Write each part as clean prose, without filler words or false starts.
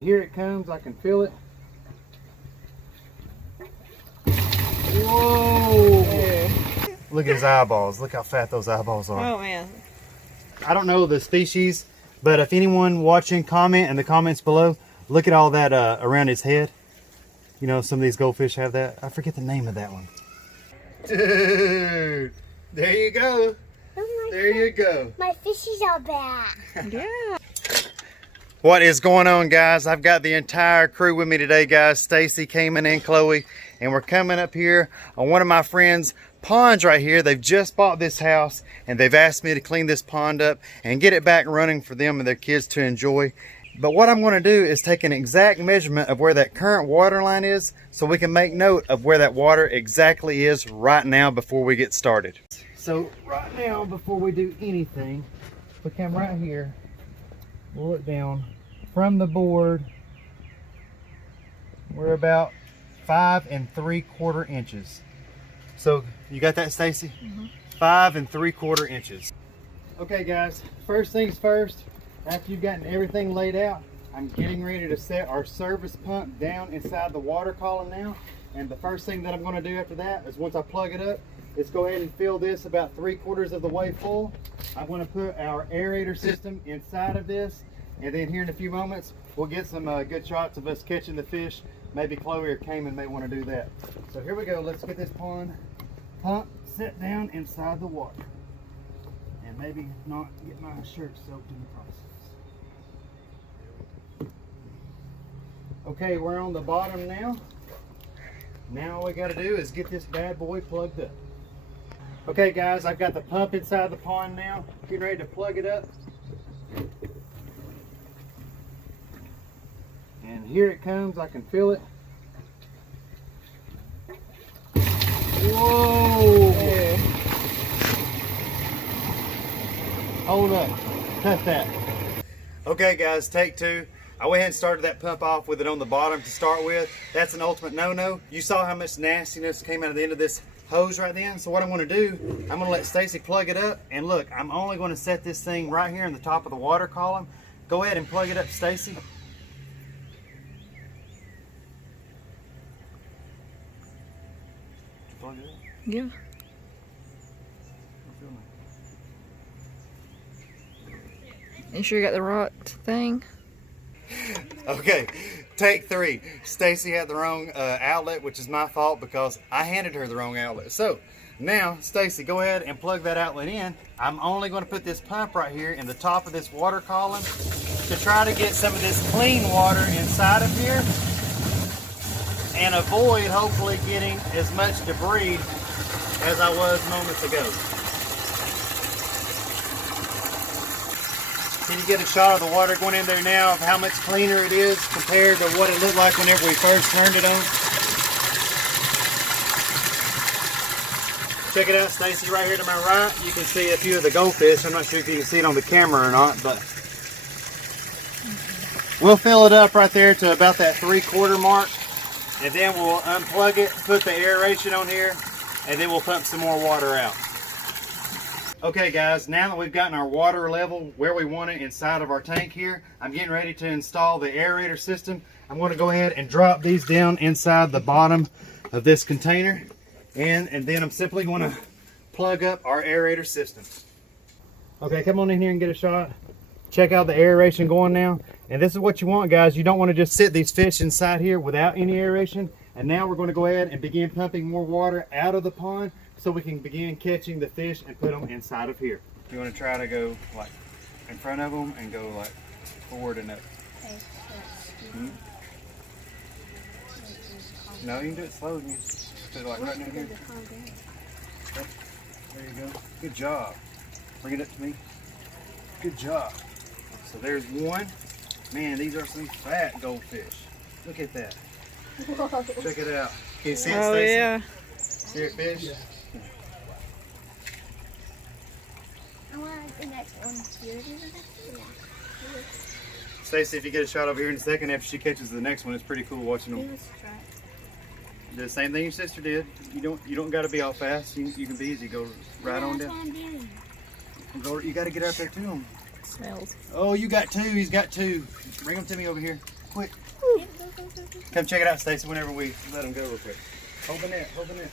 Here it comes, I can feel it. Whoa! Yeah. Look at his eyeballs. Look how fat those eyeballs are. Oh man. I don't know the species, but if anyone watching, comment in the comments below. Look at all that around his head. You know, some of these goldfish have that. I forget the name of that one. Dude, there you go. Oh there you go. My fishies are back. Yeah. What is going on, guys? I've got the entire crew with me today, guys. Stacy, Caimen, and Chloe. And we're coming up here on one of my friends' ponds right here. They've just bought this house and they've asked me to clean this pond up and get it back running for them and their kids to enjoy. But what I'm going to do is take an exact measurement of where that current water line is so we can make note of where that water exactly is right now before we get started. So right now, before we do anything, we come right here, we'll look down from the board. We're about 5 3/4 inches. So you got that, Stacy? 5 3/4 inches. Okay guys, first things first, after you've gotten everything laid out, I'm getting ready to set our service pump down inside the water column now. And the first thing that I'm going to do after that is, once I plug it up, is go ahead and fill this about 3/4 of the way full. I'm going to put our aerator system inside of this, and then here in a few moments we'll get some good shots of us catching the fish. Maybe Chloe or Caimen may want to do that. So here we go. Let's get this pump set down inside the water, and maybe not get my shirt soaked in the process. Okay, we're on the bottom now. Now all we got to do is get this bad boy plugged up. Okay guys, I've got the pump inside the pond now. Getting ready to plug it up. And here it comes, I can feel it. Whoa! Yeah. Hold up, cut that. Okay guys, take two. I went ahead and started that pump off with it on the bottom to start with. That's an ultimate no-no. You saw how much nastiness came out of the end of this hose right then. So what I'm going to do, I'm going to let Stacy plug it up. And look, I'm only going to set this thing right here in the top of the water column. Go ahead and plug it up, Stacy. Plug it up? Yeah. You sure you got the right thing? Okay, take three. Stacy had the wrong outlet, which is my fault because I handed her the wrong outlet. So now, Stacy, go ahead and plug that outlet in. I'm only going to put this pump right here in the top of this water column to try to get some of this clean water inside of here and avoid hopefully getting as much debris as I was moments ago. Can you get a shot of the water going in there now of how much cleaner it is compared to what it looked like whenever we first turned it on? Check it out, Stacy, right here to my right. You can see a few of the goldfish. I'm not sure if you can see it on the camera or not, but we'll fill it up right there to about that 3/4 mark. And then we'll unplug it, put the aeration on here, and then we'll pump some more water out. Okay guys, now that we've gotten our water level where we want it inside of our tank here, I'm getting ready to install the aerator system. I'm going to go ahead and drop these down inside the bottom of this container. And then I'm simply going to plug up our aerator system. Okay, come on in here and get a shot. Check out the aeration going now. And this is what you want, guys. You don't want to just sit these fish inside here without any aeration. And now we're going to go ahead and begin pumping more water out of the pond so we can begin catching the fish and put them inside of here. You want to try to go like in front of them and go like forward and up. Hmm? No, you can do it slow. You just put it like right in here. There you go. Good job. Bring it up to me. Good job. So there's one. Man, these are some fat goldfish. Look at that. Whoa. Check it out. Can you see it, Oh Stacy? yeah. See it, fish? Yeah. I want the next one. Stacy, if you get a shot over here in a second after she catches the next one, it's pretty cool watching them. Let's try. Do the same thing your sister did. You don't got to be all fast. You can be easy. Go right on That's down. what I'm doing. You got to get out there to him. Smells. Oh, you got two. He's got two. Bring them to me over here. quick. Come check it out, Stacy, whenever we let them go real quick. Hold the net, hold the net.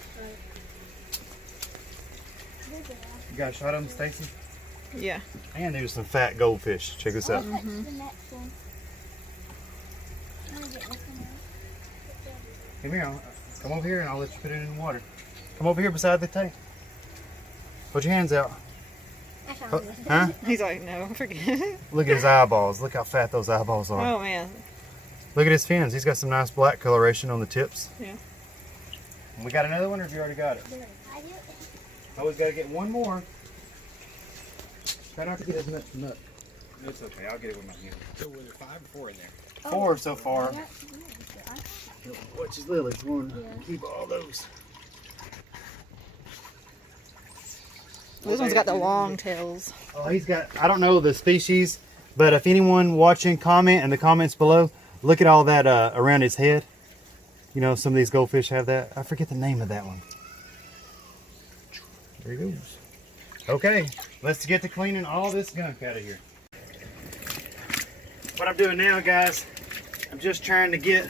You got a shot of them, Stacy? Yeah. And there's some fat goldfish. Check this out. The next one. I'm gonna get this one. Come here, come over here and I'll let you put it in the water. Come over here beside the tank. Put your hands out. Huh? He's like, no, forget it. Look at his eyeballs. Look how fat those eyeballs are. Oh, man. Look at his fins. He's got some nice black coloration on the tips. Yeah. And we got another one, or have you already got it? Always got to get one more. Try not to get as much nut. It's okay. I'll get it with my hand. So was there 5 or 4 in there? 4 so far. Watch his lilies. One. Keep all those. This one's got the long tails. Oh, he's got, I don't know the species, but if anyone watching, comment in the comments below. Look at all that around his head. You know, some of these goldfish have that. I forget the name of that one. There he goes. Okay, let's get to cleaning all this gunk out of here. What I'm doing now, guys, I'm just trying to get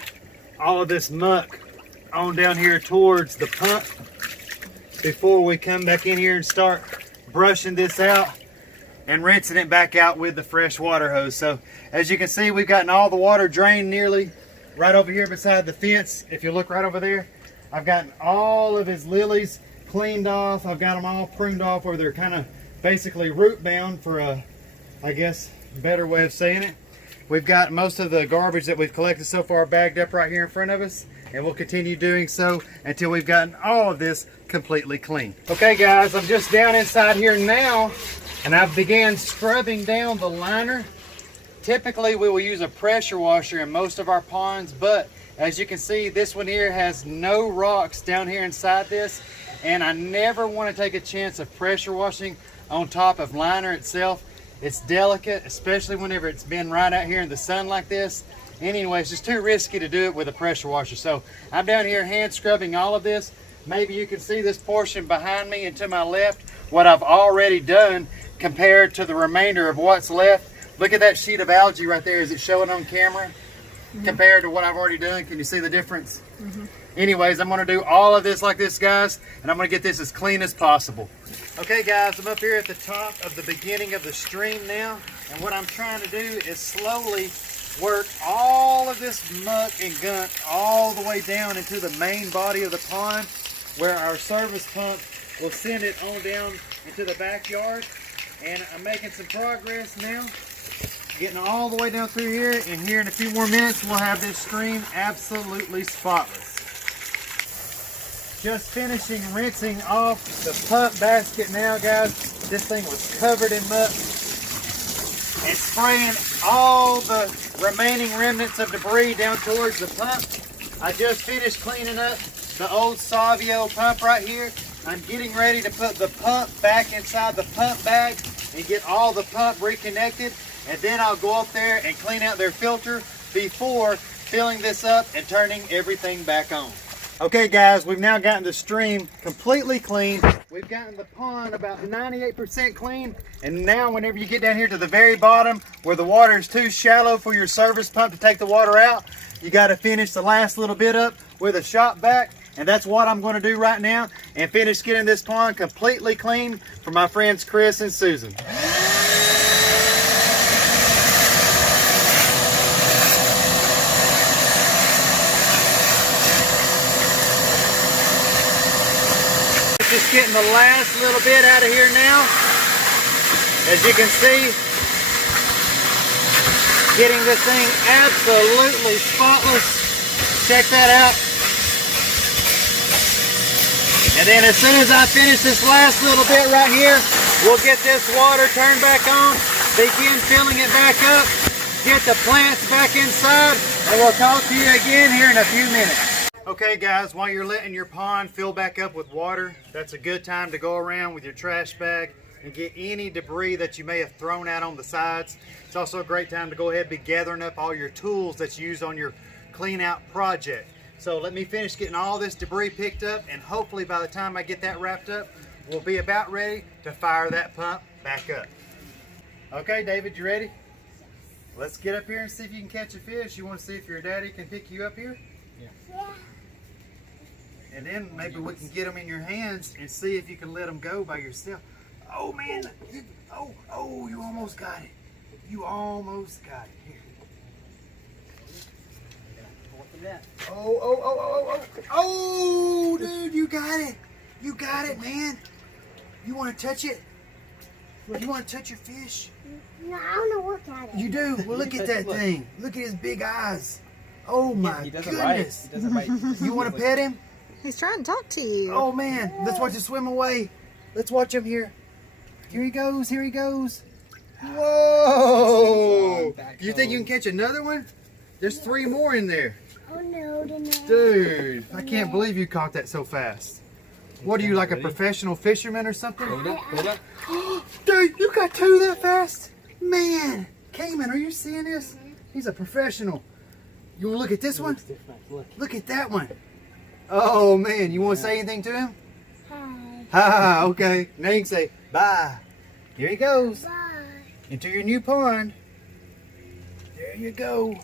all of this muck on down here towards the pump before we come back in here and start brushing this out and rinsing it back out with the fresh water hose. So as you can see, we've gotten all the water drained nearly right over here beside the fence. If you look right over there, I've gotten all of his lilies cleaned off. I've got them all pruned off where they're kind of basically root bound, for a, I guess, better way of saying it. We've got most of the garbage that we've collected so far bagged up right here in front of us, and we'll continue doing so until we've gotten all of this completely clean. Okay guys, I'm just down inside here now, and I've began scrubbing down the liner. Typically we will use a pressure washer in most of our ponds, but as you can see, this one here has no rocks down here inside this, and I never want to take a chance of pressure washing on top of liner itself. It's delicate, especially whenever it's been right out here in the sun like this. Anyway, it's just too risky to do it with a pressure washer. So I'm down here hand scrubbing all of this. Maybe you can see this portion behind me and to my left, what I've already done compared to the remainder of what's left. Look at that sheet of algae right there. Is it showing on camera? Compared to what I've already done? Can you see the difference? Anyways, I'm gonna do all of this like this, guys, and I'm gonna get this as clean as possible. Okay guys, I'm up here at the top of the beginning of the stream now, and what I'm trying to do is slowly work all of this muck and gunk all the way down into the main body of the pond, where our service pump will send it on down into the backyard. And I'm making some progress now, getting all the way down through here, and here in a few more minutes we'll have this stream absolutely spotless. Just finishing rinsing off the pump basket now, guys. This thing was covered in muck, and spraying all the remaining remnants of debris down towards the pump. I just finished cleaning up the old Savio pump right here. I'm getting ready to put the pump back inside the pump bag and get all the pump reconnected, and then I'll go up there and clean out their filter before filling this up and turning everything back on. Okay guys, we've now gotten the stream completely clean. We've gotten the pond about 98% clean, and now whenever you get down here to the very bottom where the water is too shallow for your service pump to take the water out, you got to finish the last little bit up with a shop vac, and that's what I'm going to do right now and finish getting this pond completely clean for my friends Chris and Susan. Just getting the last little bit out of here now. As you can see, getting this thing absolutely spotless. Check that out. And then as soon as I finish this last little bit right here, we'll get this water turned back on, begin filling it back up, get the plants back inside, and we'll talk to you again here in a few minutes. Okay guys, while you're letting your pond fill back up with water, that's a good time to go around with your trash bag and get any debris that you may have thrown out on the sides. It's also a great time to go ahead and be gathering up all your tools that you use on your clean out project. So let me finish getting all this debris picked up, and hopefully by the time I get that wrapped up, we'll be about ready to fire that pump back up. Okay David, you ready? Let's get up here and see if you can catch a fish. You want to see if your daddy can pick you up here? Yeah. And then maybe we can get them in your hands and see if you can let them go by yourself. Oh man, oh, you almost got it. You almost got it. Here. Oh, dude, you got it. You got it, man. You want to touch it? You want to touch your fish? No, I want to look at it. You do? Well, look at that thing. Look at his big eyes. Oh my goodness. He doesn't bite. You want to pet him? He's trying to talk to you. Oh man, let's watch him swim away. Let's watch him here. Here he goes, here he goes. Whoa! You think you can catch another one? There's 3 more in there. Oh no, Dude, I can't believe you caught that so fast. What are you, like a professional fisherman or something? Hold up. Dude, you got 2 that fast? Man, Caimen, are you seeing this? He's a professional. You want to look at this one? Look at that one. Oh man, you want to say anything to him? Hi. Ha, okay. Now you can say bye. Here he goes. Bye. Into your new pond. There you go.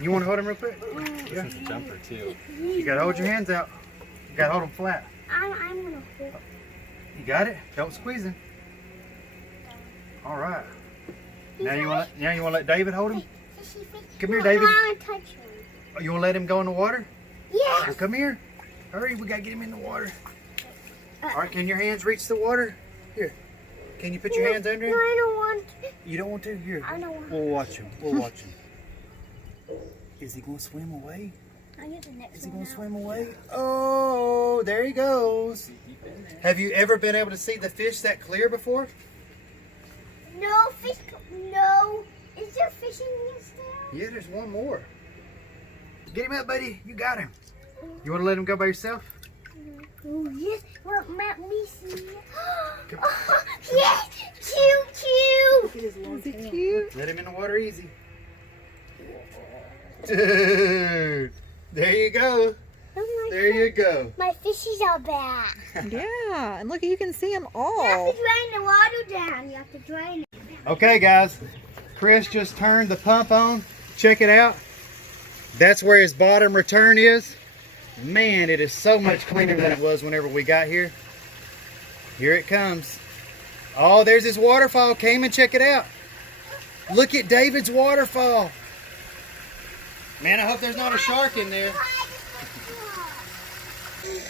You want to hold him real quick? This is a jumper too. You got to hold your hands out. You got to hold them flat. I'm gonna hold. You got it? Don't squeeze him. All right. Now you want to let David hold him? Come here, David. I want to touch him. Oh, you want to let him go in the water? Yeah. Well, come here. Hurry, we got to get him in the water. All right, can your hands reach the water? Here. Can you put your hands under No, him? I don't want to. You don't want to? Here. I don't want We'll watch him. We'll watch him. Is he going to swim away? I'll get the next Is he one going to out. swim away? Oh, there he goes. Have you ever been able to see the fish that clear before? No fish. No. Is there fish in this now? Yeah, there's one more. Get him up, buddy. You got him. You want to let him go by yourself? Oh, yes. Well, let me see. Come- Oh, yes. Cute. Is he cute? Let him in the water easy. Dude, there you go. Oh my There you go. My fishies are back. Yeah, and look, you can see them You all. have to drain the water down. You have to drain it. Okay, guys. Chris just turned the pump on. Check it out. That's where his bottom return is. Man, it is so much cleaner than it was whenever we got here. Here it comes. Oh, there's his waterfall. Caimen, check it out. Look at David's waterfall. Man, I hope there's not a shark in there.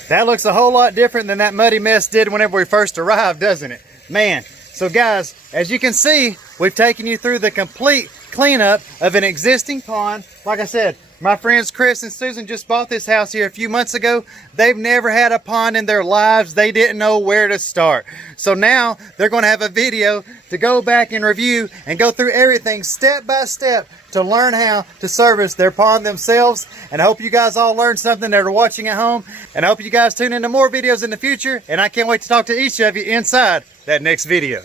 That looks a whole lot different than that muddy mess did whenever we first arrived, doesn't it? Man, so guys, as you can see, we've taken you through the complete cleanup of an existing pond. Like I said, my friends Chris and Susan just bought this house here a few months ago. They've never had a pond in their lives. They didn't know where to start. So now they're going to have a video to go back and review and go through everything step by step to learn how to service their pond themselves. And I hope you guys all learned something that are watching at home. And I hope you guys tune into more videos in the future. And I can't wait to talk to each of you inside that next video.